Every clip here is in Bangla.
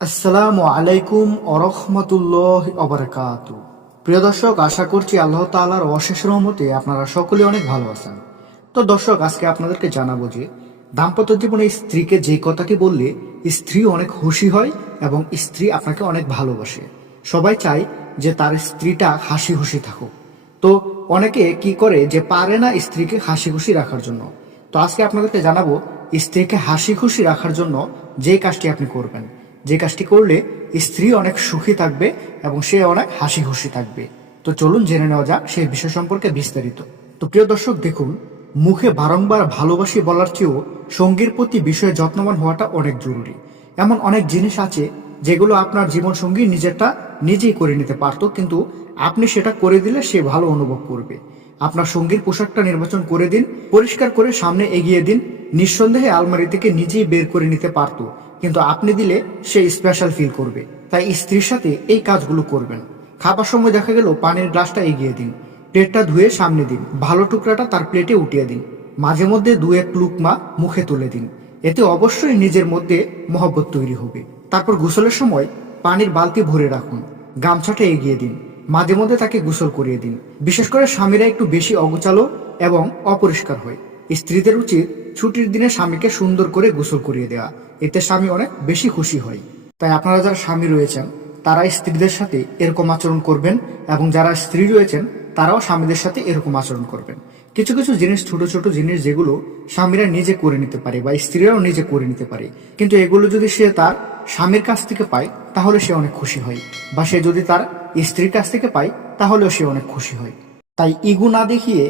আসসালামু আলাইকুম অরহমতুল্লাহ অবরকাত প্রিয় দর্শক, আশা করছি আল্লাহ তাআলার অশেষ রহমতে আপনারা সকলে অনেক ভালো আছেন। তো দর্শক, আজকে আপনাদেরকে জানাব যে, দাম্পত্য জীবনে স্ত্রীকে যে কথাটি বললে, স্ত্রী অনেক খুশি হয় এবং স্ত্রী আপনাকে অনেক ভালোবাসে। সবাই চায় যে তার স্ত্রীটা হাসি খুশি থাকুক। তো অনেকে কি করে যে পারে না স্ত্রীকে হাসি খুশি রাখার জন্য। তো আজকে আপনাদেরকে জানাব, স্ত্রীকে হাসি খুশি রাখার জন্য যে কাজটি আপনি করবেন। যে কাজটি করলে স্ত্রী অনেক সুখী থাকবে এবং সে অনেক হাসি খুশি থাকবে। তো চলুন জেনে নেওয়া যাক সেই বিষয় সম্পর্কে বিস্তারিত। তো প্রিয় দর্শক, দেখুন, মুখে বারংবার ভালোবাসি বলার চেয়েও সঙ্গীর প্রতি বিষয়ে যত্নবান হওয়াটা অনেক জরুরি। এমন অনেক জিনিস আছে যেগুলো আপনার জীবন সঙ্গী নিজেরটা নিজেই করে নিতে পারতো, কিন্তু আপনি সেটা করে দিলে সে ভালো অনুভব করবে। আপনার সঙ্গীর পোশাকটা নির্বাচন করে দিন, পরিষ্কার করে সামনে এগিয়ে দিন, নিঃসন্দেহে আলমারি থেকে নিজেই বের করে নিতে পারতো। কিন্তু আপনি দিলে সে স্পেশাল ফিল করবে। তাই স্ত্রীর সাথে এই কাজগুলো করবেন। খাবার সময় দেখা গেল পানির গ্লাসটা এগিয়ে দিন। প্লেটটা ধুয়ে সামনে দিন। ভালো টুকরাটা তার প্লেটে উঠিয়ে দিন। মাঝে মধ্যে দু এক লুকমা মুখে তুলে দিন। এতে অবশ্যই নিজের মধ্যে মহব্বত তৈরি হবে। তারপর গোসলের সময় পানির বালতি ভরে রাখুন। গামছাটা এগিয়ে দিন। মাঝে মধ্যে তাকে গোসল করিয়ে দিন। বিশেষ করে স্বামীরা একটু বেশি অগোচালো এবং অপরিষ্কার হয়। স্ত্রীদের উচিত ছুটির দিনে স্বামীকে সুন্দর করে গোসল করিয়ে দেওয়া। এতে স্বামী অনেক বেশি খুশি হয়। তাই আপনারা যারা স্বামী রয়েছেন, তারা স্ত্রীদের সাথে এরকম আচরণ করবেন এবং যারা স্ত্রী রয়েছেন, তারাও স্বামীদের সাথে এরকম আচরণ করবেন। কিছু কিছু জিনিস, ছোট ছোট জিনিস যেগুলো স্বামীরা নিজে করে নিতে পারে বা স্ত্রীরাও নিজে করে নিতে পারে। কিন্তু এগুলো যদি সে তার স্বামীর কাছ থেকে পায়, তাহলে সে অনেক খুশি হয়। বা সে যদি তার স্ত্রীর কাছ থেকে পায়, তাহলেও সে অনেক খুশি হয়। তাই ইগু না দেখিয়ে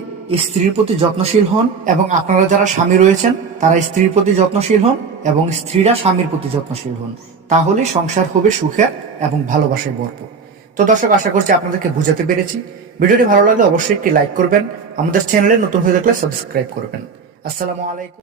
স্ত্রীর প্রতি যত্নশীল হন এবং আপনারা যারা স্বামী রয়েছেন, তারা স্ত্রীর প্রতি যত্নশীল হন এবং স্ত্রীরা স্বামীর প্রতি যত্নশীল হন। তাহলে সংসার হবে সুখের এবং ভালোবাসায় ভরপুর। তো দর্শক, আশা করছি আপনাদেরকে বুঝাতে পেরেছি। ভিডিওটি ভালো লাগলে অবশ্যই একটি লাইক করবেন। আমাদের চ্যানেলে নতুন হয়ে থাকলে সাবস্ক্রাইব করবেন। আসসালামু আলাইকুম।